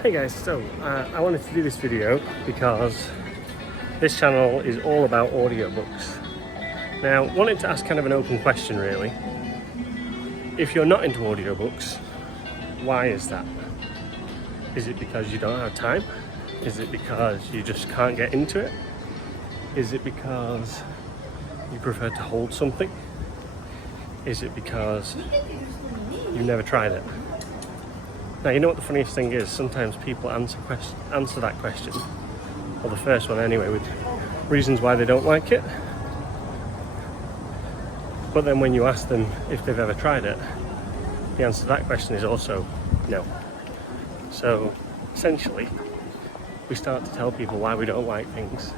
Hey guys, so I wanted to do this video because this channel is all about audiobooks. Now, wanted to ask kind of an open question really. If you're not into audiobooks, why is that? Is it because you don't have time? Is it because you just can't get into it? Is it because you prefer to hold something? Is it because you've never tried it? Now, you know what the funniest thing is? Sometimes people answer that question, or the first one anyway, with reasons why they don't like it. But then when you ask them if they've ever tried it, the answer to that question is also no. So essentially, we start to tell people why we don't like things,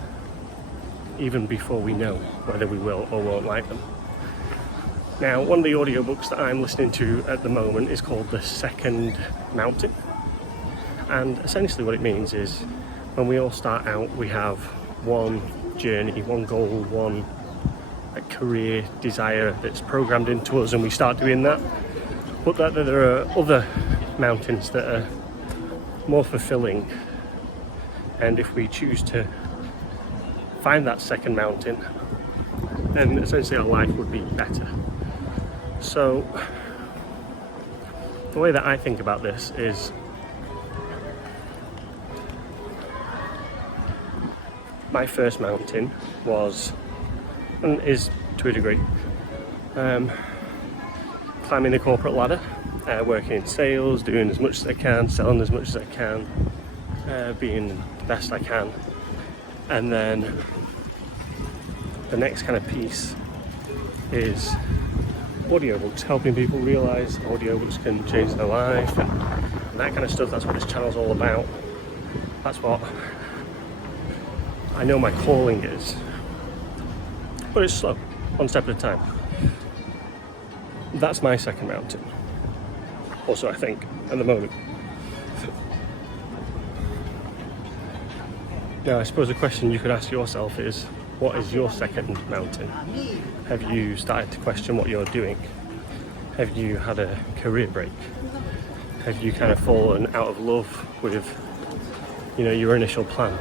even before we know whether we will or won't like them. Now, one of the audiobooks that I'm listening to at the moment is called The Second Mountain. And essentially what it means is when we all start out, we have one journey, one goal, one career desire that's programmed into us, and we start doing that. But that there are other mountains that are more fulfilling. And if we choose to find that second mountain, then essentially our life would be better. So the way that I think about this is my first mountain was, and is to a degree, climbing the corporate ladder, working in sales, doing as much as I can, selling as much as I can, being the best I can. And then the next kind of piece is audiobooks, helping people realise audiobooks can change their life and that kind of stuff. That's what this channel's all about. That's what I know my calling is. But it's slow, one step at a time. That's my second mountain. Also, I think, at the moment. Now, I suppose a question you could ask yourself is, what is your second mountain? Have you started to question what you're doing? Have you had a career break? Have you kind of fallen out of love with, your initial plan?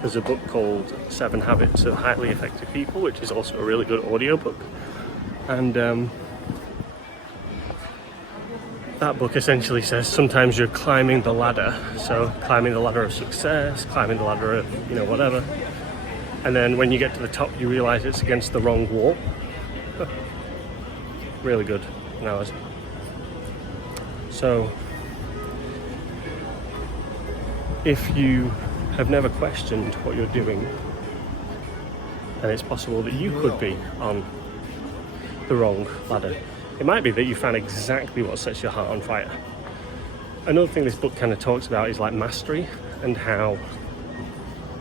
There's a book called 7 Habits of Highly Effective People, which is also a really good audiobook. And that book essentially says sometimes you're climbing the ladder. So climbing the ladder of success, climbing the ladder of, whatever. And then when you get to the top, you realise it's against the wrong wall. Really good analogy. So, if you have never questioned what you're doing, then it's possible that you could be on the wrong ladder. It might be that you found exactly what sets your heart on fire. Another thing this book kind of talks about is like mastery, and how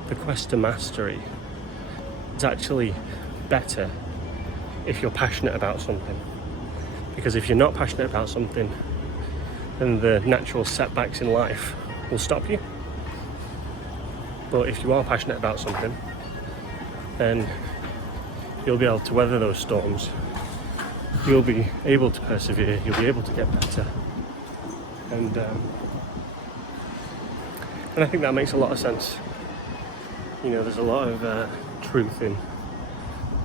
the quest to mastery is actually better if you're passionate about something. Because if you're not passionate about something, then the natural setbacks in life will stop you. But if you are passionate about something, then you'll be able to weather those storms. You'll be able to persevere, you'll be able to get better. And I think that makes a lot of sense. There's a lot of truth in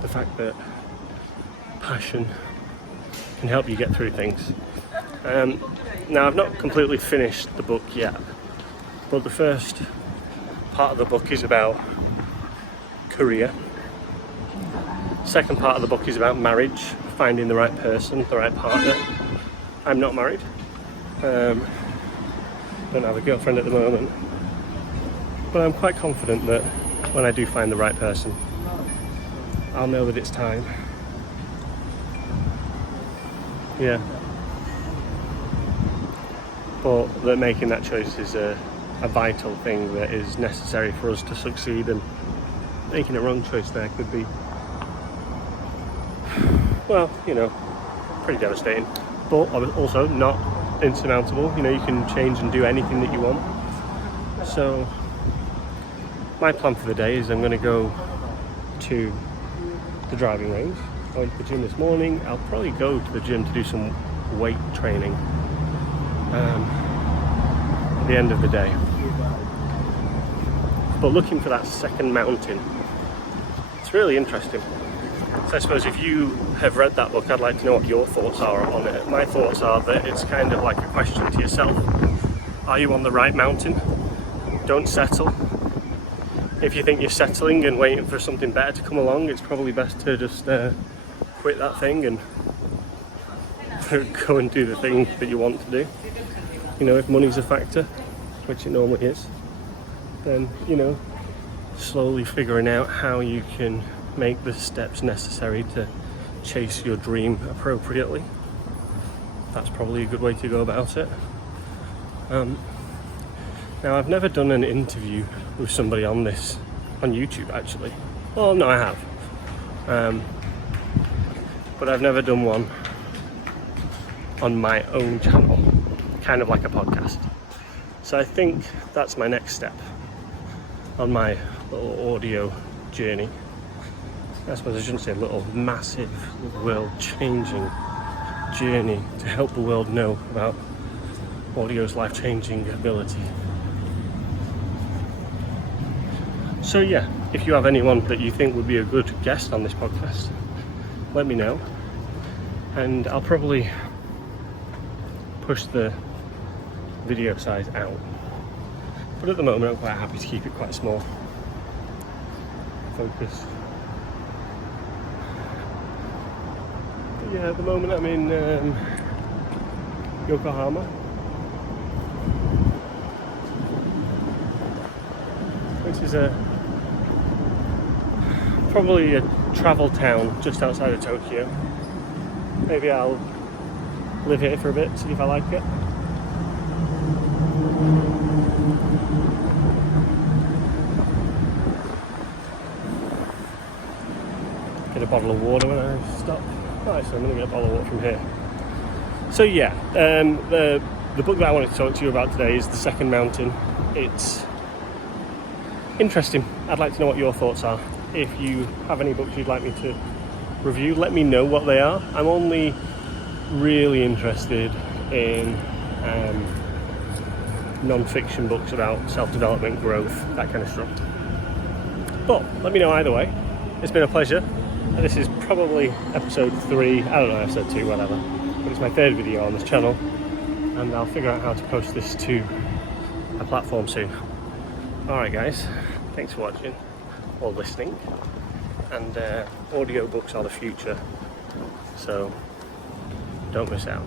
the fact that passion can help you get through things. Now, I've not completely finished the book yet, but the first part of the book is about career. Second part of the book is about marriage, finding the right person, the right partner. I'm not married. Don't have a girlfriend at the moment, but I'm quite confident that when I do find the right person, I'll know that it's time. Yeah. But that making that choice is a vital thing that is necessary for us to succeed, and making a wrong choice there could be, pretty devastating. But also not insurmountable. You can change and do anything that you want. So my plan for the day is I'm going to go to the driving range. I went to the gym this morning. I'll probably go to the gym to do some weight training. the end of the day. But looking for that second mountain, it's really interesting. So I suppose if you have read that book, I'd like to know what your thoughts are on it. My thoughts are that it's kind of like a question to yourself. Are you on the right mountain? Don't settle. If you think you're settling and waiting for something better to come along, it's probably best to just quit that thing and go and do the thing that you want to do. You know, if money's a factor, which it normally is, then, you know, slowly figuring out how you can make the steps necessary to chase your dream appropriately. That's probably a good way to go about it. Now, I've never done an interview with somebody on YouTube actually. Well, no, I have. But I've never done one on my own channel, kind of like a podcast. So I think that's my next step on my little audio journey. I suppose I shouldn't say little, massive, world-changing journey to help the world know about audio's life-changing ability. So yeah, if you have anyone that you think would be a good guest on this podcast, let me know, and I'll probably push the video size out. But at the moment I'm quite happy to keep it quite small. Focus. But yeah, at the moment I'm in Yokohama. Which is probably a travel town just outside of Tokyo. Maybe I'll live here for a bit, see if I like it. Get a bottle of water when I stop. Alright, so I'm going to get a bottle of water from here. So yeah, the book that I wanted to talk to you about today is The Second Mountain. It's interesting. I'd like to know what your thoughts are. If you have any books you'd like me to review, let me know what they are. I'm only really interested in non-fiction books about self-development, growth, that kind of stuff. But let me know either way. It's been a pleasure. This is probably episode 3, I don't know, episode 2, whatever. But it's my 3rd video on this channel, and I'll figure out how to post this to a platform soon. Alright guys, thanks for watching or listening, and audiobooks are the future, so don't miss out.